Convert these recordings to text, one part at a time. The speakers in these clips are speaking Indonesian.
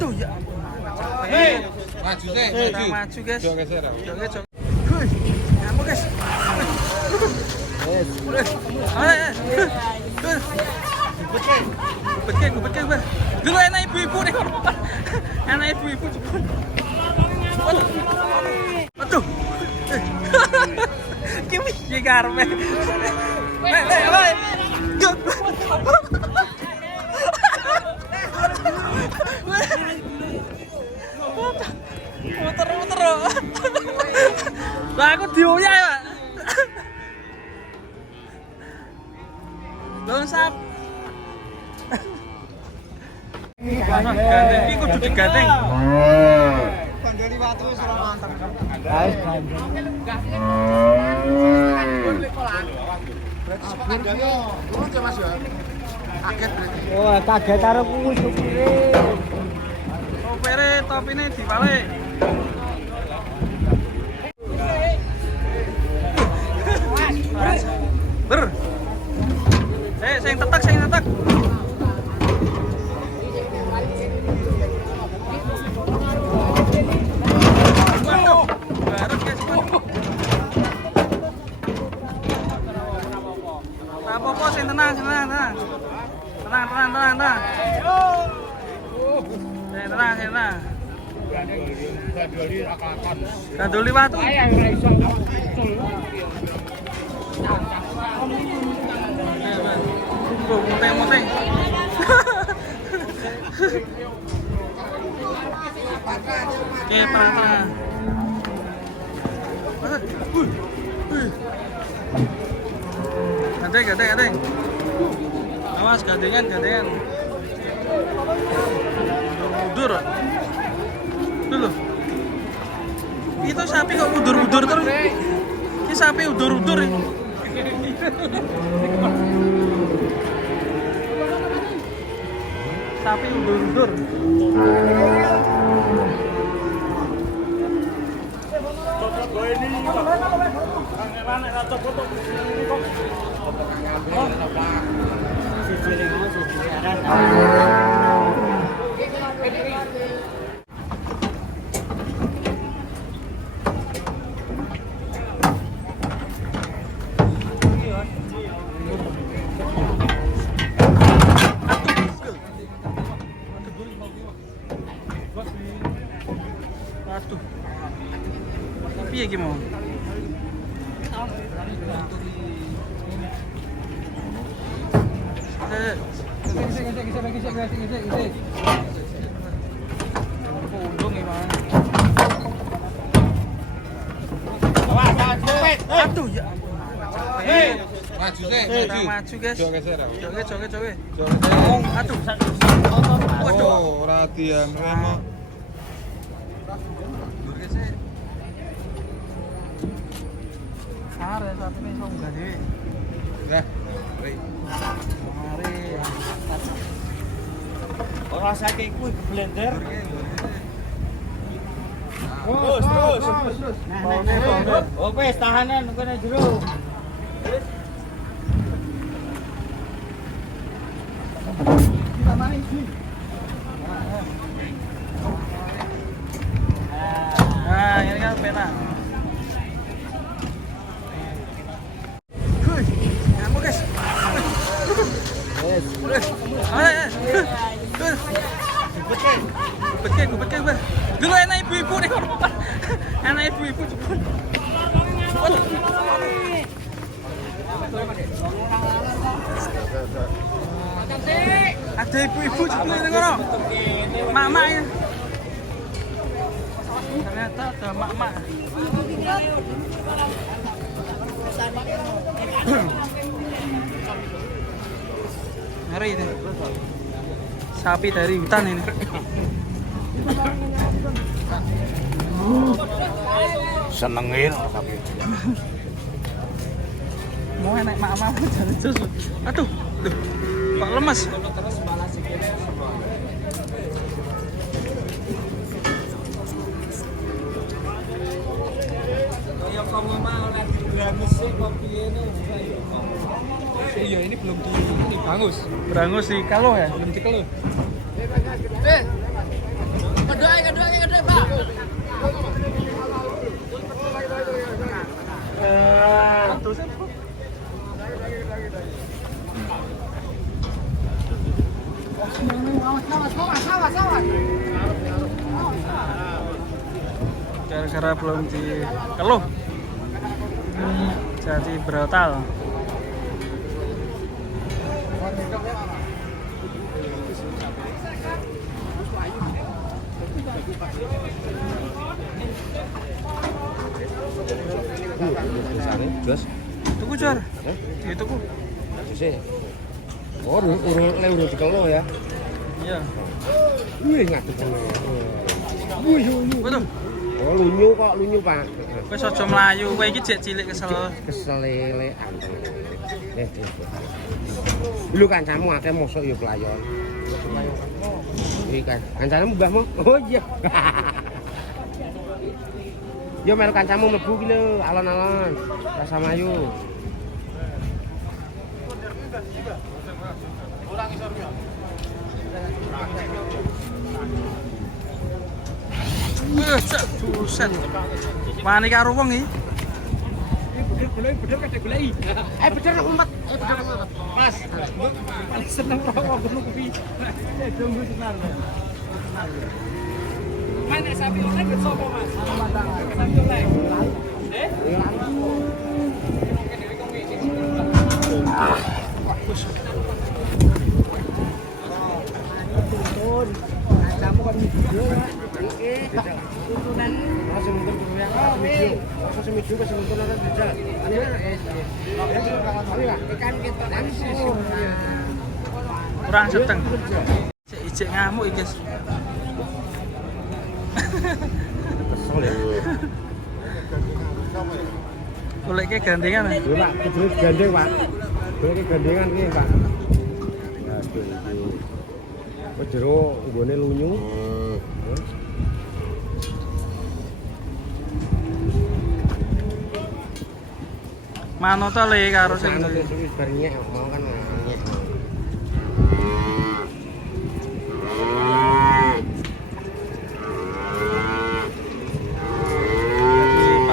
Aduh ya. Maju sih, maju guys. Jok geser. Jok. Kamu guys. Gubet gue. Dulu enak ibu-ibu nih. Enak ibu-ibu. Aduh. Kimi ye karme. Muter. Lah aku dioyak ya. Dosap. Gandeng iki kudu digandeng. Kandeli watu wis ora mantap. Guys, kaget berarti. Oh, kaget karo kuwi supire. Supire topine dibalik. Ber. Sing tetek. Apa-apa sing tenang. Tenang. Tenang. Gandoli watu. Muteng. Oke, parah. Gandeng. Awas gandengan. Udur. Dulu. Itu sapi kok udur terus. Ini sapi udur. Sapi udur. Aduh. Piye iki mau? Undung iki, Bang. Aduh ya. Maju sih, maju guys. Jok geser. Joget. Aduh. Waduh, ora diamremo. Are sapine iso munggah dhewe. Lah, Mari. Ora saiki kuwi blender. Terus. Oh, wis tahanan kene jero. Kita mana iki? Nah, ini kan pena. Kamu guys. Gubet. Dulu enak ibu-ibu nih. Enak ibu-ibu. Ada ibu-ibu juga ini kono. Mak-mak ya. Ternyata ada mak-mak. Ngeri ini. Sapi dari hutan ini. Senengin sapi. Mau enak mak-mak jalan terus. Aduh, kok lemas. Kayak kamu mah oleh gratis sih kopi ini. Iya, ini belum dibangus. Berangus di kalau ya, belum di kalau. Kedua, Pak. Gara-gara belum dikeluh jadi brutal. Jos. Tuku Jor. Itu ku. Jose. Oh, urung dikelo ya. Iya. Wih, ngadeg kono. Wih, Betul. oh, lunyu Pak. Wis aja mlayu, kowe iki jek cilik kesel. Keselelekan. Dulu kancamu akeh mosok ya pelayon. Iki kan. Kancane mbahmu. Oh iya. Yo melu kancamu mlebu ki lho, alon-alon. Rasa Mayu. Buset. Wani karo wong iki. Bener ngumpet. Pas. Paling seneng rokok gunung kuwi. Tunggu senar. Mana sapi oleh ke sopo, Mas? Sapi oleh. Kamu kan video ya. Tuntunan masih mungkin ya. Masih seminggu ke seminggu nanti bisa. Ikan kita langsung. Kurang seteng. Cek ijek ngamuk iki, guys. Kesel ya. Goleke gandengan. Lho Pak, kudu gandeng Pak. Goleke gandengan iki Pak. Aduh iki. Wis jero nggone lunyu. Manut to le karo sing Manut wis bar nyek mau kan nyek.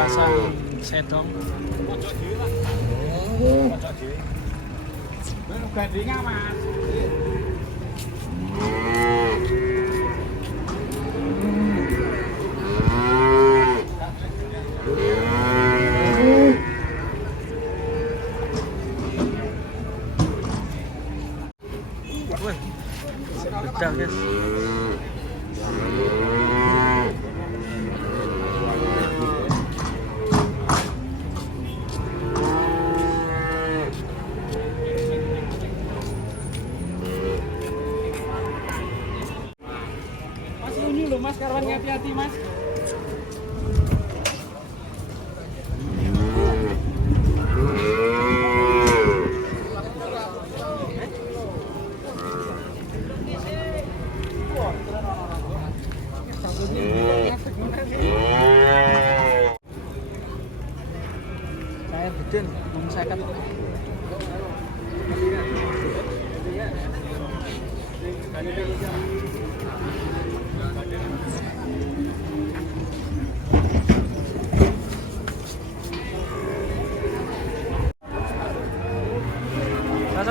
pasang sedong. Gandengan, Mas. Wih, bedak guys. Mas lunyu lho, Mas, karuan hati-hati, Mas. Saya beden, ngomong saya kata.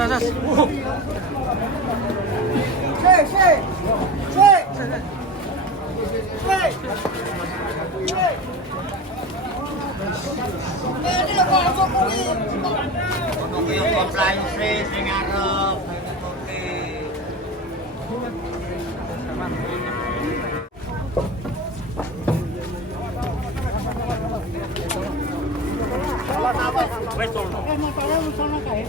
Sas. Motornya lu sono kae.